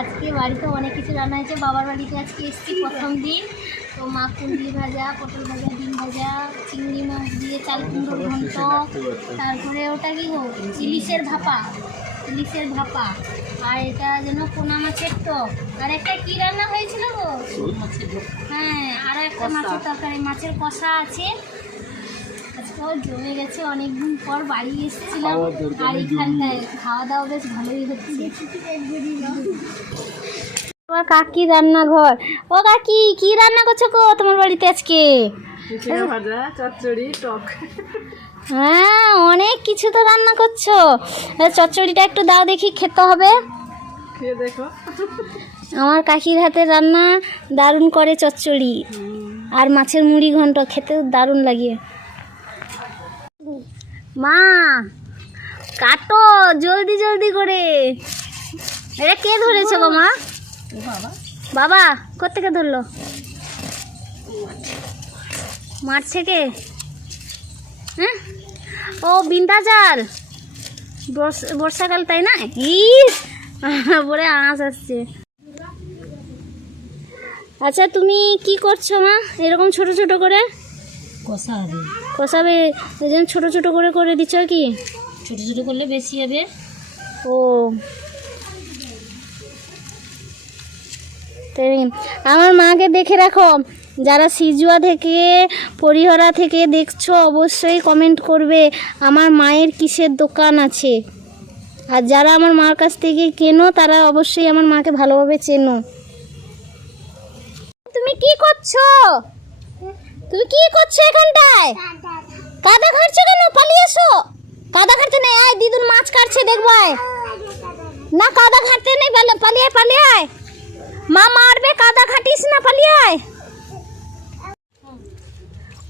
আজকে বাড়িতে অনেক কিছু রান্না হয়েছে। বাবার বাড়িতে আজকে এসেছি প্রথম দিন। তো মা কুঁদলি ভাজা, পটল ভাজা, ডিম ভাজা, চিংড়ি মাছ দিয়ে চাল কুমড়োর ঘন্ট, তারপরে ওটা কি গো ইলিশের ভাপা, ইলিশের ভাপা, আর এটা যেন পোনা মাছের টক, আর একটা কী রান্না হয়েছিল গো? হ্যাঁ, আর একটা মাছের তরকারি, মাছের কষা আছে। আজকাল জমে গেছে, অনেকদিন পর বাড়ি এসেছিলাম, আর এখানটায় খাওয়া দাওয়া বেশ ভালোই হচ্ছে। তোমার কাকি রান্নাঘর। ও কাকি, কি রান্না করছো গো তোমার বাড়িতে আজকে? ভাজা, চচ্চড়ি, টক। হ্যাঁ, অনেক কিছু তো রান্না করছো। চচ্চড়িটা একটু দাও দেখি, খেতে হবে। খেয়ে দেখো। আমার কাকির হাতে রান্না দারুণ করে চচ্চড়ি, আর মাছের মুড়ি ঘন্ট খেতে দারুণ লাগে। মা কাটো জলদি জলদি করে। এটা কে ধরেছে গো মা? বাবা কোত্থেকে ধরলো? মাঠ থেকে? হ্যাঁ, ও বিন্দাজাল, বর্ষাকাল তাই না? ইস বলে আঁশ আসছে। আচ্ছা তুমি কি করছো মা? এরকম ছোট ছোট করে কষাবে। কষাবে, এই জন্য ছোট ছোট করে করে দিচ্ছ কি? ছোট ছোট করলে বেশি হবে। ও তাই, আমার মাকে দেখে রাখো। যারা সিজুয়া থেকে, পরিহরা থেকে দেখছো অবশ্যই কমেন্ট করবে আমার মায়ের কিসের দোকান আছে। আর যারা আমার মার কাছ থেকে কেনো তারা অবশ্যই আমার মাকে ভালোভাবে চেনো। তুমি কি করছো? তুমি কি করছো এখানটায়? কাদা ঘাটছো কেন? পালিয়ে এসো। কাদা ঘাটতে নেই, আয় দিদুন মাছ কাটছে দেখবো। না কাদা ঘাটতে নেই, পালিয়ে পালিয়ে আয়। মা মারবে, কাদা ঘাটিস না, পালিয়ে আয়।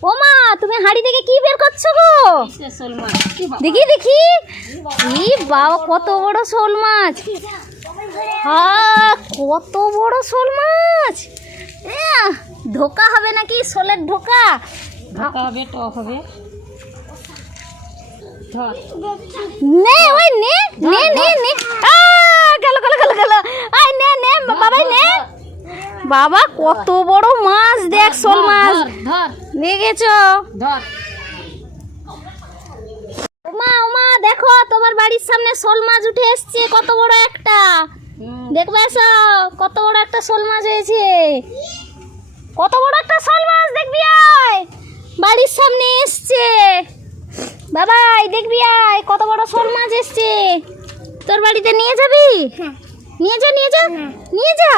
ও মা, তুমি হাঁড়ি থেকে কি বের করছো গো? দেখি দেখি। ই বাবা, কত বড় শোল মাছ। হ্যাঁ, কত বড় শোল মাছ। ধোকা হবে নাকি? শোলের ধোকা? ঢাকা হবে, টক হবে। নে ওই নে নে নে নে। গেল গেল গেল গেল। আই নে নে বাবা, নে। বাবা কত বড় মাছ, দেখ শোল মাছ। ধর দেখেছো? ধর। ওমা ওমা, দেখো তোমার বাড়ির সামনে শোল মাছ উঠে এসছে, কত বড় একটা। দেখবে এসো, কত বড় একটা শোল মাছ হয়েছে। কত বড় একটা শোল মাছ দেখবি আয়, বাড়ির সামনে এসছে। বাবাই দেখবি আয়, কত বড় শোল মাছ এসছে। তোর বাড়িতে নিয়ে যাবি? নিয়ে যা নিয়ে যা নিয়ে যা।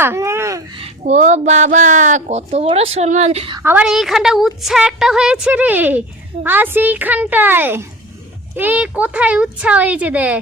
ও বাবা, কত বড় শোল মাছ। আবার এইখানটা উচ্ছা একটা হয়েছে রে, আর সেইখানটায় এই কোথায় উচ্ছা হয়েছে দেখ।